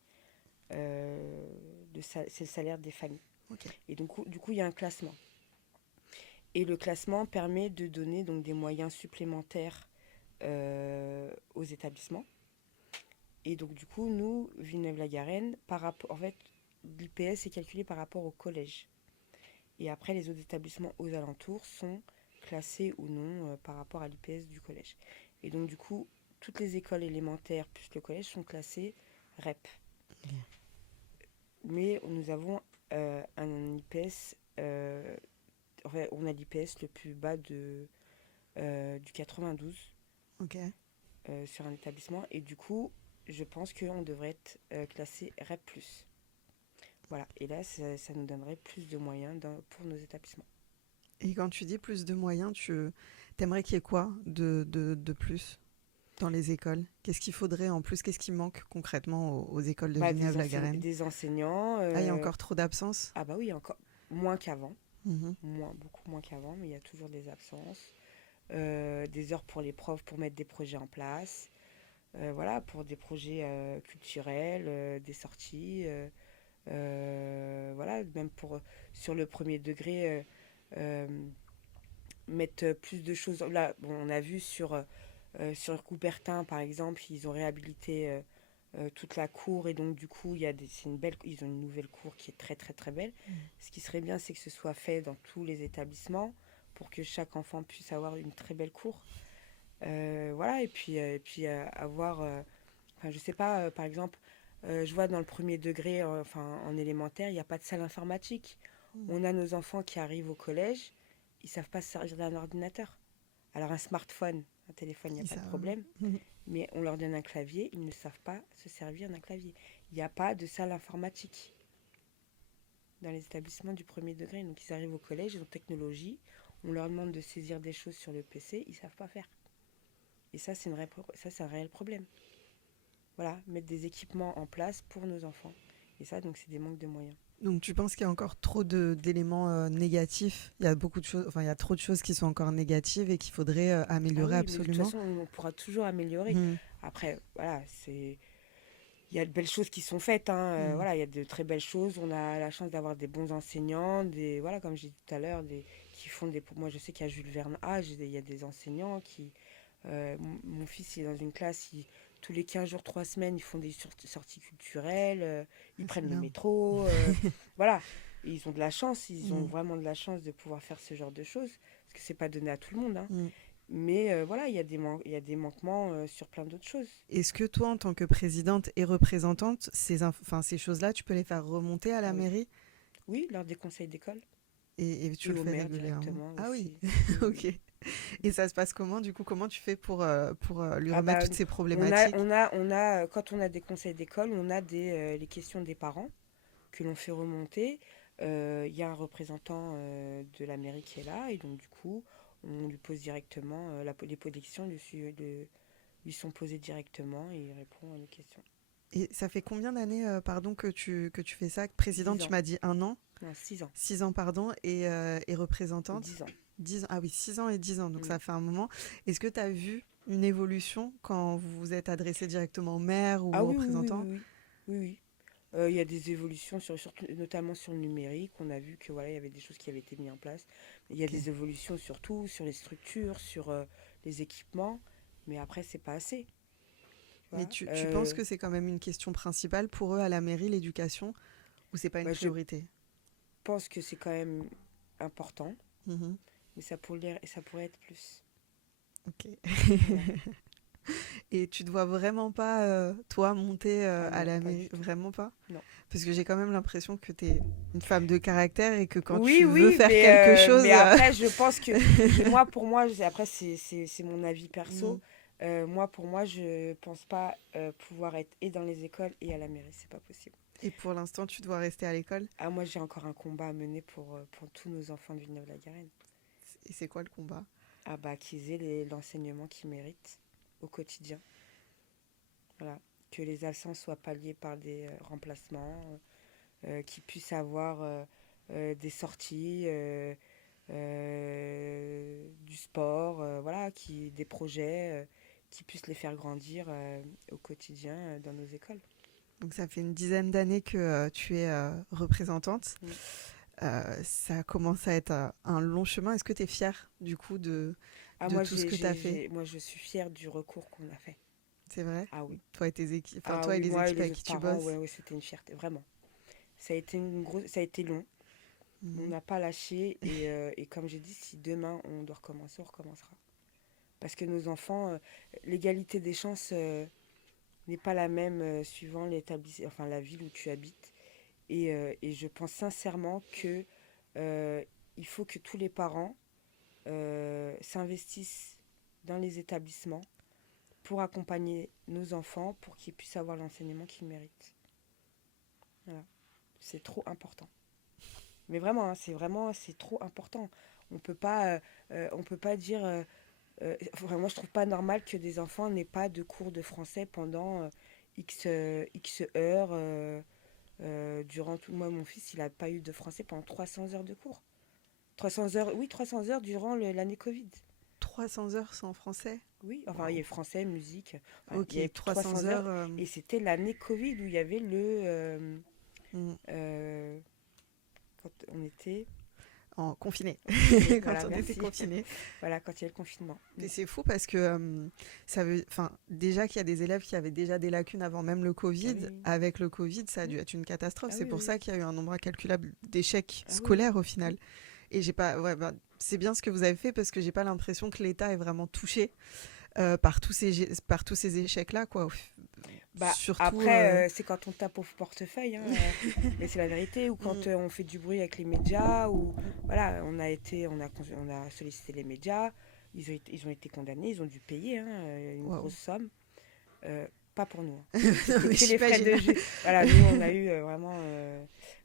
c'est le salaire des familles. Ok. Et du coup, il y a un classement. Et le classement permet de donner donc des moyens supplémentaires aux établissements. Et donc du coup, nous, Villeneuve-la-Garenne, en fait, l'IPS est calculé par rapport au collège. Et après, les autres établissements aux alentours sont classés ou non par rapport à l'IPS du collège. Et donc, du coup, toutes les écoles élémentaires plus le collège sont classées REP. Mais nous avons un IPS, enfin, on a l'IPS le plus bas du 92 Ok. sur un établissement. Et du coup, je pense qu'on devrait être classé REP+. Voilà, et là, ça nous donnerait plus de moyens pour nos établissements. Et quand tu dis plus de moyens, tu t'aimerais qu'il y ait quoi de plus dans les écoles? Qu'est-ce qu'il faudrait en plus? Qu'est-ce qui manque concrètement aux écoles de Bah, Villeneuve-la-Garenne? des enseignants. Ah, il y a encore trop d'absences? Ah bah oui, encore moins qu'avant. Mhm. Beaucoup moins qu'avant, mais il y a toujours des absences. Des heures pour les profs pour mettre des projets en place. Voilà, pour des projets culturels, des sorties. Voilà, même sur le premier degré, euh, mettre plus de choses. Là, bon, on a vu sur Coubertin, par exemple, ils ont réhabilité toute la cour et donc du coup, ils ont une nouvelle cour qui est très très très belle. Ce qui serait bien, c'est que ce soit fait dans tous les établissements pour que chaque enfant puisse avoir une très belle cour. Voilà, et puis avoir, enfin, je sais pas, par exemple, je vois dans le premier degré, enfin en élémentaire, il n'y a pas de salle informatique. On a nos enfants qui arrivent au collège, ils savent pas se servir d'un ordinateur. Alors un smartphone, un téléphone, il n'y a Ils pas de savent. problème, mais on leur donne un clavier, ils ne savent pas se servir d'un clavier. Il n'y a pas de salle informatique dans les établissements du premier degré. Donc ils arrivent au collège, ils ont technologie, on leur demande de saisir des choses sur le PC, ils ne savent pas faire. Et ça, c'est un réel problème. Voilà, mettre des équipements en place pour nos enfants. Et ça, donc, c'est des manques de moyens. Donc tu penses qu'il y a encore trop d'éléments négatifs? Il y a beaucoup de choses, enfin il y a trop de choses qui sont encore négatives et qu'il faudrait Ah améliorer oui, mais de toute absolument. façon, on pourra toujours améliorer. Mhm. Après, voilà, il y a de belles choses qui sont faites, hein. Mhm. Voilà, il y a de très belles choses. On a la chance d'avoir des bons enseignants, voilà, comme j'ai dit tout à l'heure, qui font des. Moi, je sais qu'il y a Jules Verne il y a des enseignants qui. Mon fils il est dans une classe, tous les 15 jours, 3 semaines, ils font des sorties culturelles, ils Ah, c'est prennent le bien. métro. Voilà, et ils ont de la chance, ils ont Mhm. vraiment de la chance de pouvoir faire ce genre de choses, parce que c'est pas donné à tout le monde, hein. Mhm. Mais voilà, il y a des manquements sur plein d'autres choses. Est-ce que toi, en tant que présidente et représentante, enfin, ces choses-là, tu peux les faire remonter à la Ah oui. mairie Oui, lors des conseils d'école. et tu Et le au fais maire régulièrement? directement Ah oui, aussi. Oui, oui, ok. oui. Et ça se passe comment du coup? Comment tu fais pour lui Ah remettre bah, toutes ces problématiques? quand on a des conseils d'école, on a les questions des parents que l'on fait remonter. Il y a un représentant de la mairie qui est là et donc du coup, on lui pose directement, les questions lui sont posées directement et il répond à nos questions. Et ça fait combien d'années, pardon, que tu fais ça? Présidente, 10 tu ans, m'as dit 1 an, non, 6 ans, 6 ans, pardon, et représentante? 10 ans. 10 ans. Ah oui, 6 ans et 10 ans, donc Mm. ça fait un moment. Est-ce que tu as vu une évolution quand vous vous êtes adressé directement au maire ou Ah au oui, oui, oui, oui, représentant? oui. Oui, oui. Il y a des évolutions, notamment sur le numérique. On a vu que voilà, il y avait des choses qui avaient été mises en place. Il y a Ok. des évolutions surtout sur les structures, sur les équipements. Mais après, c'est pas assez. Mais Voilà. tu penses que c'est quand même une question principale pour eux à la mairie, l'éducation, ou c'est pas une Je priorité? pense que c'est quand même important, Mhm. mais ça pourrait être plus. Ok. Voilà. Et tu te vois vraiment pas, toi, monter Ah à non, la pas mairie? du tout. Vraiment pas? Non. Parce que j'ai quand même l'impression que tu es une femme de caractère et que quand Oui, tu veux oui, faire quelque chose... mais après, je pense que moi, pour moi, après, c'est mon avis Mhm. perso. Moi, pour moi, je pense pas pouvoir être et dans les écoles et à la mairie. C'est pas possible. Et pour l'instant, tu dois rester à l'école? Ah, moi, j'ai encore un combat à mener pour tous nos enfants de Villeneuve-la-Garenne. Et c'est quoi le combat? Ah, bah, qu'ils aient l'enseignement qu'ils méritent au quotidien. Voilà. Que les absences soient palliées par des remplacements, qu'ils puissent avoir des sorties, du sport, voilà, des projets qui puissent les faire grandir au quotidien dans nos écoles. Donc ça fait une dizaine d'années que tu es représentante. Mm. Ça commence à être un long chemin. Est-ce que tu es fière du coup Ah, de tout ce que tu as fait? moi, je suis fière du recours qu'on a fait. C'est vrai? Ah oui. Toi et tes équipes, enfin Ah toi et oui, les moi et équipes les avec autres qui tu parents, ouais, bosses? ouais, c'était une fierté, vraiment. Ça a été long, on Mhm. n'a pas lâché et comme j'ai dit, si demain on doit recommencer, on recommencera. Parce que nos enfants, l'égalité des chances n'est pas la même suivant enfin, la ville où tu habites. Et je pense sincèrement que euh, il faut que tous les parents s'investissent dans les établissements pour accompagner nos enfants pour qu'ils puissent avoir l'enseignement qu'ils méritent. Voilà. C'est trop important. Mais vraiment, hein, c'est trop important. On peut pas dire. Vraiment, je trouve pas normal que des enfants n'aient pas de cours de français pendant X heures. Durant tout. Moi, mon fils, il a pas eu de français pendant 300 heures de cours. 300 heures, oui, 300 heures durant l'année Covid. 300 heures sans français? Oui, enfin, il y Waouh. a français, musique. Enfin, il Ok, y avait 300 300 heures. heures Et c'était l'année Covid où il y avait mm, euh, quand on était en confiné, confiné. quand Voilà, on était merci. confiné. Voilà, quand il y a le confinement. Mais c'est fou parce que ça veut, enfin, déjà qu'il y a des élèves qui avaient déjà des lacunes avant même le Ah Covid. oui, oui. Avec le Covid, ça a Mm. dû être une catastrophe. Ah C'est oui, pour oui, ça oui. qu'il y a eu un nombre incalculable d'échecs Ah oui, scolaires au oui. final. Et j'ai pas, ouais, bah, c'est bien ce que vous avez fait parce que j'ai pas l'impression que l'État est vraiment touché par tous ces échecs-là, quoi. Bah, Surtout, après, c'est quand on tape au portefeuille, hein, mais c'est la vérité, ou quand mm, on fait du bruit avec les médias, ou mm, voilà, on a sollicité les médias, ils ont été condamnés, ils ont dû payer hein, une waouh. grosse somme. Euh, Pas pour nous, hein. Non, C'était mais que les frais j'imagine. de jeu. Voilà, nous, on a eu vraiment.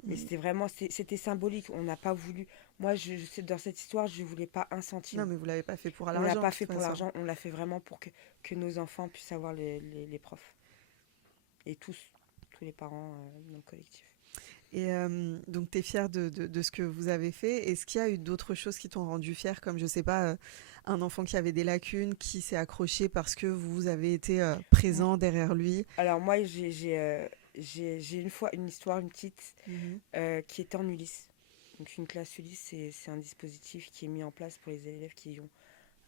Mais Mm. c'était symbolique. On n'a pas voulu. Moi, je sais, dans cette histoire, je voulais pas un Non, centime. mais vous l'avez pas fait pour On l'a l'argent, de pas toute fait pour façon. l'argent, on l'a fait vraiment pour que nos enfants puissent avoir les profs. Et tous les parents dans le collectif. Et donc, tu es fière de ce que vous avez fait. Est-ce qu'il y a eu d'autres choses qui t'ont rendu fière, comme, je sais pas, un enfant qui avait des lacunes, qui s'est accroché parce que vous avez été M- présent derrière lui? Alors, moi, j'ai une fois une histoire, une petite, Mhm. qui était en Ulysse. Donc, une classe Ulysse, c'est un dispositif qui est mis en place pour les élèves qui ont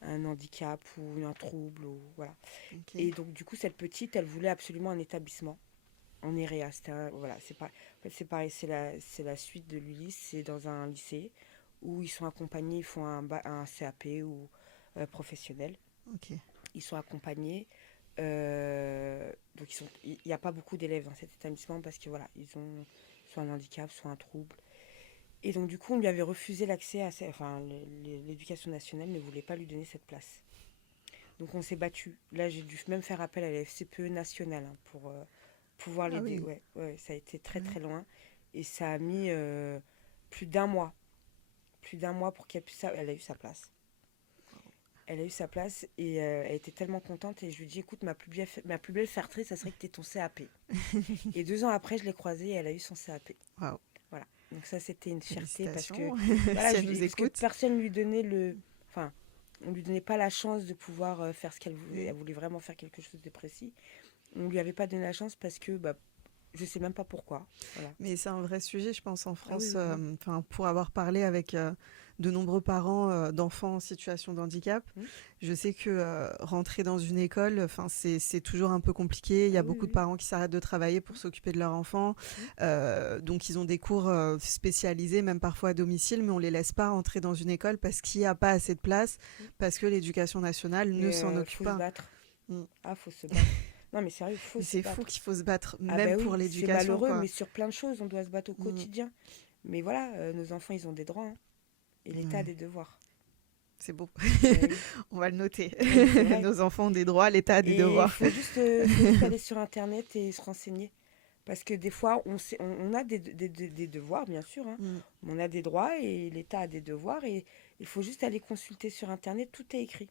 un handicap ou un trouble. Ou, voilà. Ok. Et donc, du coup, cette petite, elle voulait absolument un établissement en EREA. Voilà, c'est pas, en fait, c'est pareil, c'est la suite de l'Ulysse. C'est dans un lycée où ils sont accompagnés, ils font un CAP ou professionnel. Ok. Ils sont accompagnés. Donc, il n'y a pas beaucoup d'élèves dans cet établissement parce que voilà, ils ont soit un handicap, soit un trouble. Et donc, du coup, on lui avait refusé l'accès enfin, l'éducation nationale ne voulait pas lui donner cette place. Donc on s'est battu. Là, j'ai dû même faire appel à la FCPE nationale hein, pour pouvoir Ah l'aider. oui. Ouais, ouais, ça a été très Ouais. très loin. Et ça a mis plus d'un mois. Plus d'un mois pour qu'elle puisse. Elle a eu sa place. Elle a eu sa place et elle était tellement contente. Et je lui ai dit écoute, ma plus belle fierté, ça serait que tu aies ton CAP. Et 2 ans après, je l'ai croisée et elle a eu son CAP. Waouh. Voilà. Donc ça, c'était une fierté parce que, Félicitations. voilà, Si elle nous parce que écoute. personne lui donnait le. Enfin, on lui donnait pas la chance de pouvoir faire ce qu'elle voulait. Mm. Elle voulait vraiment faire quelque chose de précis. On lui avait pas donné la chance parce que bah, je sais même pas pourquoi. Voilà. Mais c'est un vrai sujet, je pense, en Ah oui, France. oui, oui. Enfin, pour avoir parlé avec de nombreux parents d'enfants en situation de handicap. Mmh. Je sais que rentrer dans une école, enfin, c'est toujours un peu compliqué. Il y Ah a oui, beaucoup de oui. parents qui s'arrêtent de travailler pour s'occuper de leur enfant. Mmh. Donc, ils ont des cours spécialisés, même parfois à domicile, mais on les laisse pas rentrer dans une école parce qu'il n'y a pas assez de place, Mmh. parce que l'éducation nationale ne Mais s'en occupe faut se pas. battre. Mm. Ah, faut se battre. Non, mais sérieux, faut Mais se c'est fou battre. qu'il faut se battre, Ah même bah pour oui, c'est l'éducation, malheureux, quoi. mais sur plein de choses, on doit se battre au Mm. quotidien. Mais voilà, nos enfants, ils ont des droits, hein, et l'État a Ouais, des devoirs. c'est beau. Ben oui, On va le noter. non, mais c'est vrai. Nos enfants ont des droits, l'État a des Et il devoirs. faut juste aller sur Internet et se renseigner. Parce que des fois, on a des devoirs, bien sûr, hein. Mm. On a des droits et l'État a des devoirs. Et il faut juste aller consulter sur Internet, tout est écrit.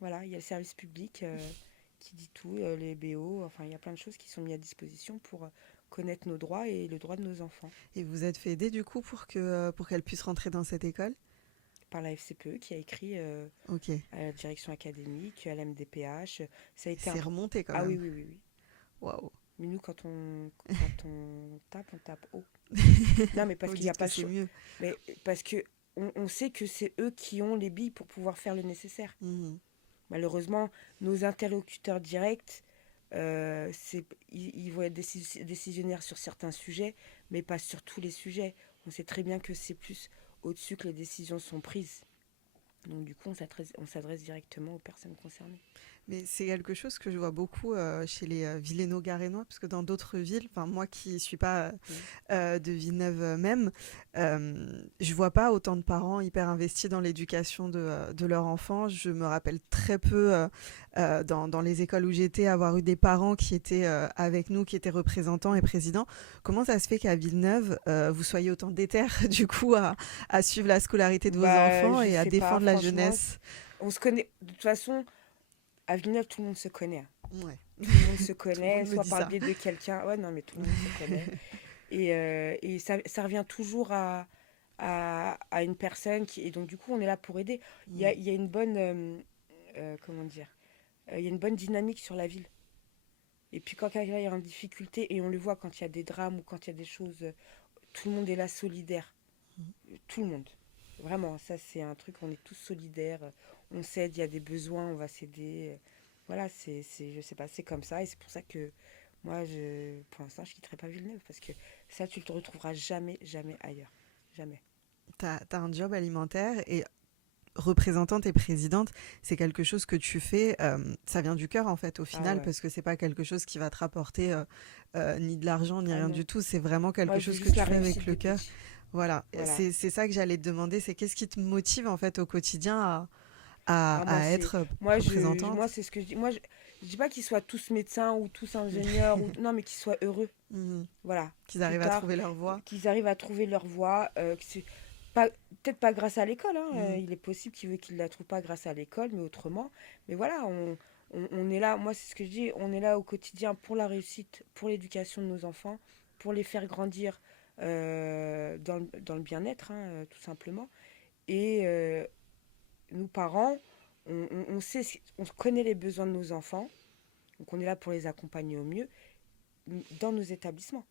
Voilà, il y a le service public qui dit tout, les BO, enfin, il y a plein de choses qui sont mises à disposition pour connaître nos droits et le droit de nos enfants. Et vous êtes fait aider du coup pour qu'elle puisse rentrer dans cette école? Par la FCPE qui a écrit Ok, à la direction académique, à la MDPH. Ça a été un... c'est remonté quand Ah oui, même. oui, oui, oui. Waouh. Mais nous, quand on tape haut. Non, mais parce Vous qu'il n'y a dites pas que le c'est choix. mieux. Mais parce que on sait que c'est eux qui ont les billes pour pouvoir faire le nécessaire. Mhm. Malheureusement, nos interlocuteurs directs, ils vont être décisionnaires sur certains sujets, mais pas sur tous les sujets. On sait très bien que c'est plus au-dessus que les décisions sont prises. Donc du coup, on s'adresse directement aux personnes concernées. Mais c'est quelque chose que je vois beaucoup chez les Villéno-Garénois, parce que dans d'autres villes, enfin moi qui suis pas Mm. de Villeneuve même, je vois pas autant de parents hyper investis dans l'éducation de leur enfant. Je me rappelle très peu dans les écoles où j'étais avoir eu des parents qui étaient avec nous, qui étaient représentants et présidents. Comment ça se fait qu'à Villeneuve, vous soyez autant déter du coup à suivre la scolarité de vos Bah, enfants je et à sais pas, défendre la franchement, jeunesse? on se connaît. De toute façon, à Villeneuve, tout le monde se connaît, hein. Ouais, Tout le monde se tout le connaît, monde me soit dit par le ça. biais de quelqu'un. Ouais, non, mais tout le monde se connaît. Et ça revient toujours à une personne qui. Et donc, du coup, on est là pour aider. Mm. Il y a une bonne. Comment dire il y a une bonne dynamique sur la ville. Et puis, quand quelqu'un est en difficulté, et on le voit quand il y a des drames ou quand il y a des choses, tout le monde est là solidaire. Tout le monde. Vraiment, ça, c'est un truc, on est tous solidaires. On s'aide, il y a des besoins, on va s'aider. Voilà, je sais pas, c'est comme ça. Et c'est pour ça que moi, pour l'instant, je quitterai pas Villeneuve. Parce que ça, tu le te retrouveras jamais, jamais ailleurs. Jamais. T'as un job alimentaire et représentante et présidente, c'est quelque chose que tu fais, ça vient du cœur en fait au Ah final, ouais. parce que c'est pas quelque chose qui va te rapporter ni de l'argent ni Ah rien non. du tout, c'est vraiment Moi, quelque je veux chose que juste tu la fais avec réussite le des cœur. petits. Voilà, Voilà. c'est ça que j'allais te demander, c'est qu'est-ce qui te motive en fait au quotidien Ah, à être moi, représentante. c'est ce que je dis. Moi, je dis pas qu'ils soient tous médecins ou tous ingénieurs. Non, mais qu'ils soient heureux. Mhm. Voilà. Qu'ils Plus arrivent à tard, trouver leur voie. qu'ils arrivent à trouver leur voie. Pas, peut-être pas grâce à l'école, hein, Mhm. il est possible qu'ils ne la trouvent pas grâce à l'école, mais autrement. Mais voilà, on est là, moi c'est ce que je dis, on est là au quotidien pour la réussite, pour l'éducation de nos enfants, pour les faire grandir dans le bien-être, hein, tout simplement. Et nous, parents, on sait, on connaît les besoins de nos enfants, donc on est là pour les accompagner au mieux dans nos établissements.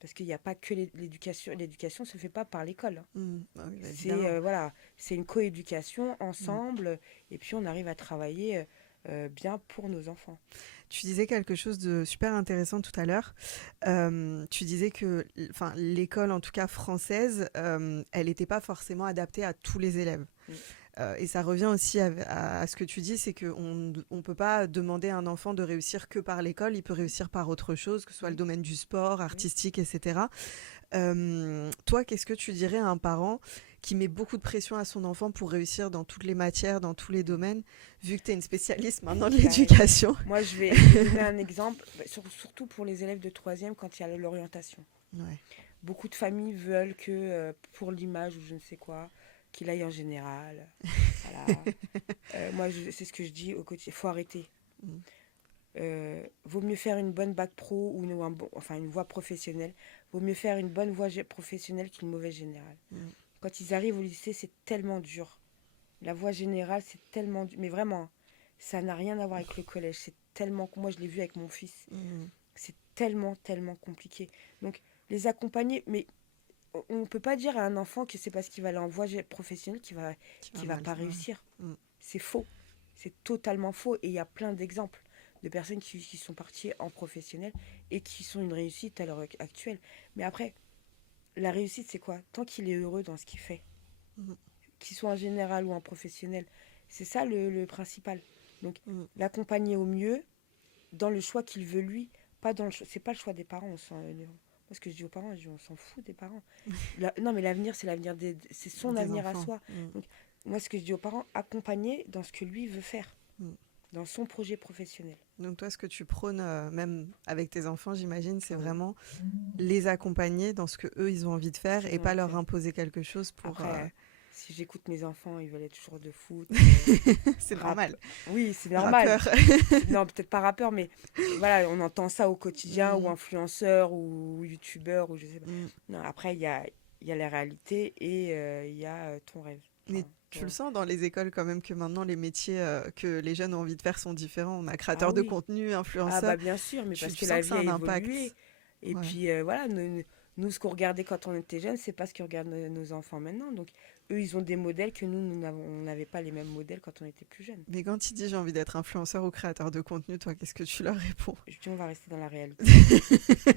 Parce qu'il n'y a pas que l'éducation. L'éducation ne se fait pas par l'école, hein. Mhm. Ah oui, bah, C'est évidemment. voilà, c'est une coéducation Mhm. ensemble et puis on arrive à travailler bien pour nos enfants. Tu disais quelque chose de super intéressant tout à l'heure. Tu disais que enfin, l'école, en tout cas française, elle n'était pas forcément adaptée à tous les élèves. Mm. Et ça revient aussi à ce que tu dis, c'est qu'on ne peut pas demander à un enfant de réussir que par l'école, il peut réussir par autre chose, que ce soit le Oui, domaine du sport, oui. artistique, etc. Toi, qu'est-ce que tu dirais à un parent qui met beaucoup de pression à son enfant pour réussir dans toutes les matières, dans tous les domaines, vu que tu es une spécialiste maintenant de Bah, l'éducation? moi, je vais donner un exemple, surtout pour les élèves de troisième quand il y a l'orientation. Ouais. Beaucoup de familles veulent que pour l'image ou je ne sais quoi, qu'il aille en général. Voilà. Moi, c'est ce que je dis au quotidien. Il faut arrêter. Mm. Vaut mieux faire une bonne bac pro ou enfin une voie professionnelle. Vaut mieux faire une bonne voie professionnelle qu'une mauvaise générale. Mm. Quand ils arrivent au lycée, c'est tellement dur. La voie générale, c'est tellement dur. Mais vraiment, ça n'a rien à voir avec le collège. C'est tellement. Moi, je l'ai vu avec mon fils. Mm. C'est tellement, tellement compliqué. Donc, les accompagner, mais on ne peut pas dire à un enfant que c'est parce qu'il va aller en voie professionnelle Qui va qu'il va mal pas faire. réussir. Mm. C'est faux. C'est totalement faux. Et il y a plein d'exemples de personnes qui sont parties en professionnel et qui sont une réussite à l'heure actuelle. Mais après, la réussite, c'est quoi? Tant qu'il est heureux dans ce qu'il fait, Mm. qu'il soit en général ou en professionnel, c'est ça le principal. Donc, Mm. l'accompagner au mieux dans le choix qu'il veut lui, pas dans le choix. C'est pas le choix des parents. Moi, ce que je dis aux parents, je dis, on s'en fout des parents. Non, mais l'avenir, c'est l'avenir c'est son Des avenir à enfants. soi. Mm. Donc, moi, ce que je dis aux parents, accompagner dans ce que lui veut faire, Mm. dans son projet professionnel. Donc toi, ce que tu prônes, même avec tes enfants, j'imagine, c'est Ah oui, vraiment les accompagner dans ce que eux ils ont envie de ce faire qu'ils et ont pas envie de leur faire. imposer quelque chose pour. Après, si j'écoute mes enfants, ils veulent être toujours de foot, C'est rap. normal. Oui, c'est normal. Rappeur. Non, peut-être pas rappeur, mais voilà, on entend ça au quotidien, ou Mm. influenceur, ou youtubeur, ou je sais pas. Mm. Non, après, il y a la réalité et il y a ton rêve. Mais Enfin, tu le sens dans les écoles quand même que maintenant les métiers que les jeunes ont envie de faire sont différents. On a ah créateur de oui, contenu, ah influenceur. bah bien sûr, mais parce Tu que sens la que ça vie a a un impact. évolué. Et Ouais. puis voilà, nous, ce qu'on regardait quand on était jeunes, c'est pas ce que regardent nos enfants maintenant. Donc eux, ils ont des modèles que on n'avait pas les mêmes modèles quand on était plus jeunes. Mais quand ils disent j'ai envie d'être influenceur ou créateur de contenu, toi, qu'est-ce que tu leur réponds? Je dis, on va rester dans la réalité.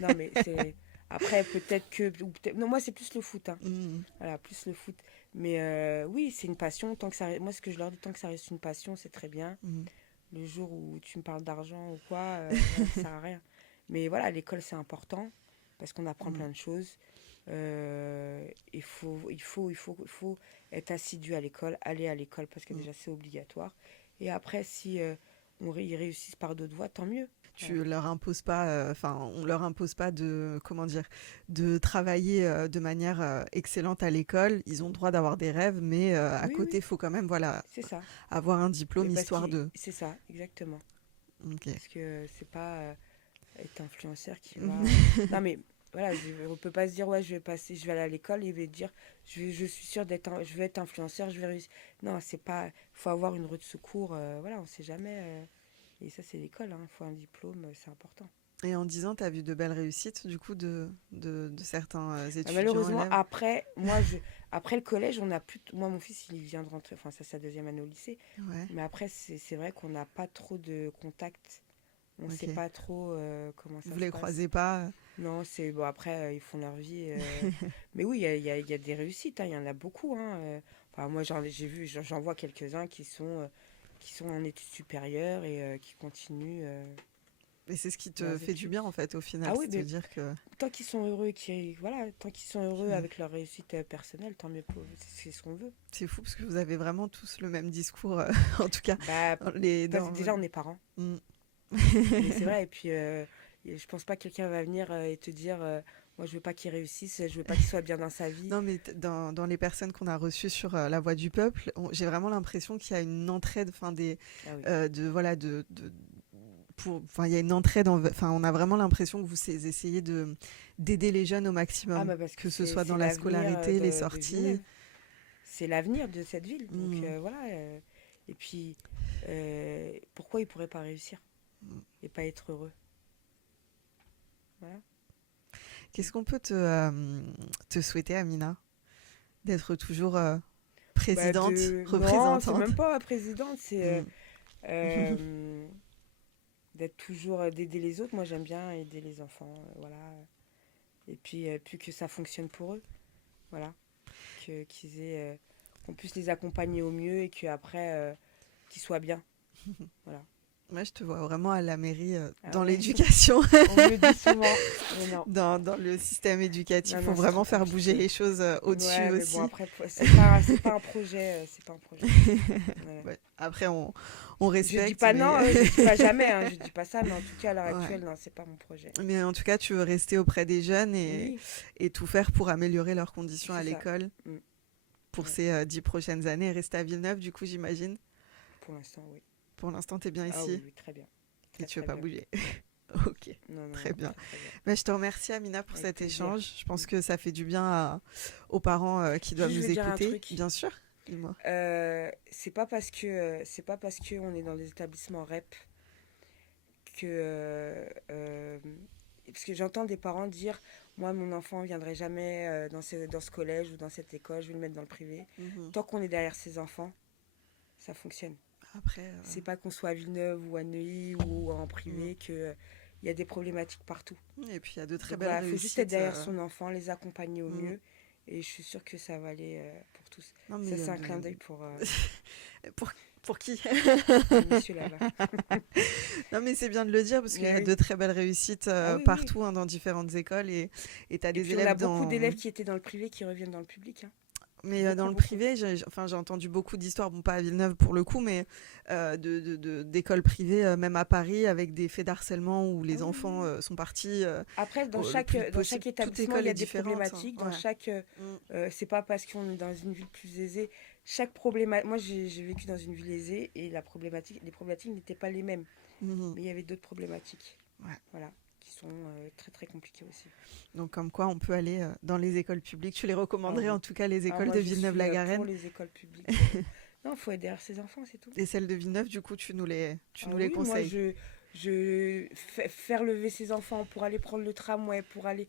Non, mais c'est. Après, peut-être que. Non, moi, c'est plus le foot. Hein. Mm. Voilà, plus le foot. Mais oui, c'est une passion. Tant que ça... Moi, ce que je leur dis, tant que ça reste une passion, c'est très bien. Mm. Le jour où tu me parles d'argent ou quoi, voilà, ça sert à rien. Mais voilà, l'école, c'est important parce qu'on apprend Mm. plein de choses. Il faut être assidu à l'école, aller à l'école parce que Mm. déjà, c'est obligatoire. Et après, si ils réussissent par d'autres voies, tant mieux. Voilà. Tu leur imposes pas, enfin, on leur impose pas de, comment dire, de travailler de manière excellente à l'école. Ils ont le droit d'avoir des rêves, mais à Oui, côté, oui, il faut quand même, voilà, c'est ça. avoir un Mais diplôme parce que histoire de. c'est ça, exactement. Ok. Parce que c'est pas être influenceur qui va. Non, mais voilà, on peut pas se dire, ouais, je vais aller à l'école et je vais dire, je suis sûre je vais être influenceur, je vais réussir. Non, c'est pas. Faut avoir une roue de secours, voilà, on sait jamais. Et ça, c'est l'école, hein, faut un diplôme, c'est important. Et en 10 ans, tu as vu de belles réussites, du coup, de certains Bah, étudiants, malheureusement, élèves. après le collège, on a plus. Moi, mon fils, il vient de rentrer, enfin, ça, c'est sa deuxième année au lycée. Ouais, Mais après, c'est vrai qu'on n'a pas trop de contact. On ne sait ok. pas trop comment ça Vous se les passe. croisez pas. Non, c'est bon. Après, ils font leur vie. Mais oui, il y a des réussites. Hein, il y en a beaucoup. Hein, enfin, moi, j'ai vu, j'en vois quelques-uns qui sont en études supérieures et qui continuent Et c'est ce qui te leurs fait du études. bien, en fait, au final, Ah oui, c'est de mais dire que. tant qu'ils sont heureux, voilà, tant qu'ils sont heureux Ouais. avec leur réussite personnelle, tant mieux. C'est ce qu'on veut. C'est fou parce que vous avez vraiment tous le même discours, en tout cas. Bah, Dans les, parce dans... que déjà, on est parents. Mm. Et c'est vrai. Et puis, je pense pas que quelqu'un va venir et te dire, moi, je veux pas qu'il réussisse, je veux pas qu'il soit bien dans sa vie. Non, mais dans les personnes qu'on a reçues sur La Voix du Peuple, j'ai vraiment l'impression qu'il y a une entraide, enfin, Ah oui. de, voilà, enfin, il y a une entraide, enfin, on a vraiment l'impression que vous essayez d'aider les jeunes au Ah, maximum, bah parce que que ce c'est soit dans c'est la l'avenir scolarité, les de sorties. Villeneuve. C'est l'avenir de cette ville. Donc Mm. voilà. Et puis, pourquoi ils pourraient pas réussir et pas être heureux? Voilà. Qu'est-ce qu'on peut te souhaiter, Amina? D'être toujours Bah présidente, non, c'est représentante. même pas présidente, c'est Mm. euh, d'être toujours d'aider les autres. Moi, j'aime bien aider les enfants, voilà. Et puis que ça fonctionne pour eux, voilà. Qu'ils aient, qu'on puisse les accompagner au mieux et qu'après, qu'ils soient bien, voilà. Moi, je te vois vraiment à la mairie Ah dans ouais, l'éducation, on me le dit souvent, mais non. dans le système éducatif. Non, Il faut non, c'est trop vraiment faire bouger compliqué. les choses au-dessus Ouais, mais bon, aussi. après, c'est pas un projet, c'est pas un projet. Ouais. Ouais. Après, on Je dis respecte, pas mais... non, je dis pas jamais, hein, je dis pas ça, mais en tout cas, à l'heure ouais. actuelle, non, c'est pas mon projet. Mais en tout cas, tu veux rester auprès des jeunes Oui, et tout faire pour améliorer leurs conditions à c'est ça. l'école Mm, pour ouais. ces 10 prochaines années. Et rester à Villeneuve, du coup, j'imagine. Pour l'instant, oui. Pour l'instant, tu es bien Ah oui, ici oui, très bien. et Très, tu veux très pas bien. bouger. Ok, Non, non, très non, bien. très, très bien. Mais je te remercie, Amina, pour Avec cet plaisir. échange. Je pense Mm. que ça fait du bien aux parents qui doivent Juste, je nous vais dire un écouter. truc. Bien sûr, dis-moi. C'est pas parce que on est dans des établissements REP que parce que j'entends des parents dire Moi, mon enfant ne viendrait jamais dans ce collège ou dans cette école, je vais le mettre dans le privé. Mhm. Tant qu'on est derrière ses enfants, ça fonctionne. Après, C'est pas qu'on soit à Villeneuve ou à Neuilly ou en mm. privé que il y a des problématiques partout. Et puis il y a de très Donc belles voilà, il faut juste être réussites. derrière son enfant, les accompagner au Mm. mieux. Et je suis sûre que ça va aller pour tous. Non, mais Ça, il y a c'est un clin de... d'œil pour pour, pour qui? le monsieur là-bas. Non, mais c'est bien de le dire parce qu'il y Mais a oui. de très belles réussites Ah oui, oui. partout, hein, dans différentes écoles et tu as Et des puis on a élèves beaucoup dans... d'élèves qui étaient dans le privé qui reviennent dans le public, hein. Mais dans Beaucoup, le beaucoup. privé, enfin, j'ai entendu beaucoup d'histoires, bon, pas à Villeneuve pour le coup, mais d'écoles privées, même à Paris, avec des faits d'harcèlement où Ah les oui, oui, enfants oui. sont partis Après, le plus vite dans possible. chaque Toute établissement, il école y est a des différente, hein. problématiques. Dans Ouais. chaque, Mm. c'est pas parce qu'on est dans une ville plus aisée. Chaque problématique. Moi, j'ai vécu dans une ville aisée et les problématiques n'étaient pas les mêmes. Mhm. Mais il y avait d'autres problématiques. Ouais. Voilà. Qui sont très très compliquées aussi. Donc, comme quoi, on peut aller dans les écoles publiques. Tu les Ah recommanderais en oui. tout cas, les Ah, écoles moi, de je suis pour Villeneuve-la-Garenne. les écoles publiques. Non, il faut aider derrière ses enfants, c'est tout. Et celles de Villeneuve, du coup, tu Ah nous les oui, moi, conseilles. faire lever ses enfants pour aller prendre le tramway, pour aller.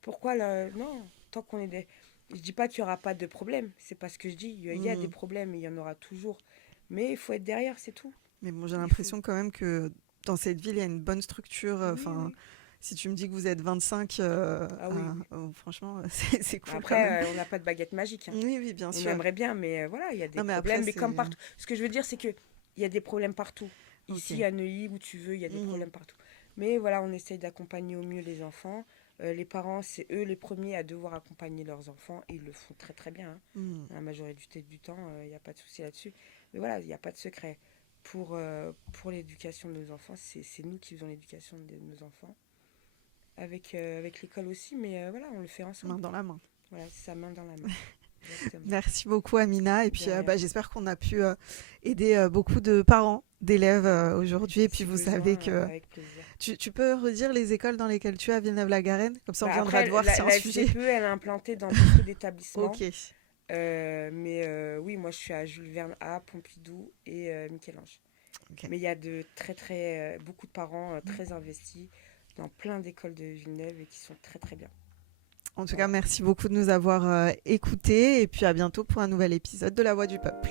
Pourquoi là? Non, tant qu'on est des. Je dis pas qu'il y aura pas de problème. C'est pas ce que je dis. Il y a des Mhm. problèmes et il y en aura toujours. Mais il faut être derrière, c'est tout. Mais bon, j'ai Il faut. l'impression quand même que dans cette ville, il y a une bonne structure. Oui, Enfin, oui. si tu me dis que vous êtes 25, Ah oui, oui. franchement, c'est cool quand même. Après, on n'a pas de baguette magique, hein. Oui, oui, bien On sûr. aimerait bien, mais voilà, il y a des Non, mais après, problèmes. Mais comme c'est... partout. Ce que je veux dire, c'est que il y a des problèmes partout. Ici, Ok. à Neuilly, où tu veux, il y a des Mhm. problèmes partout. Mais voilà, on essaye d'accompagner au mieux les enfants. Les parents, c'est eux les premiers à devoir accompagner leurs enfants. Et ils le font très très bien, hein. Mhm. La majorité du temps, il n'y a pas de souci là-dessus. Mais voilà, il n'y a pas de secret. Pour l'éducation de nos enfants, c'est nous qui faisons l'éducation de nos enfants. Avec l'école aussi, mais voilà, on le fait Main ensemble. dans la main. Voilà, c'est sa main dans la main. Exactement. Merci beaucoup, Amina. Et De puis, rien. j'espère qu'on a pu aider beaucoup de parents, d'élèves aujourd'hui. Et puis, Si vous savez besoin, que... avec plaisir. Tu peux redire les écoles dans lesquelles tu es à Villeneuve-la-Garenne? Comme ça, on Bah viendra te après, voir si un la sujet... FGPE, elle est implantée dans beaucoup d'établissements. Ok. Mais oui, moi je suis à Jules Verne A, Pompidou et Michel-Ange. Ok. Mais il y a de très très beaucoup de parents très investis dans plein d'écoles de Villeneuve et qui sont très très bien. En tout cas, Voilà. merci beaucoup de nous avoir écoutés. Et puis, à bientôt pour un nouvel épisode de La Voix du Peuple.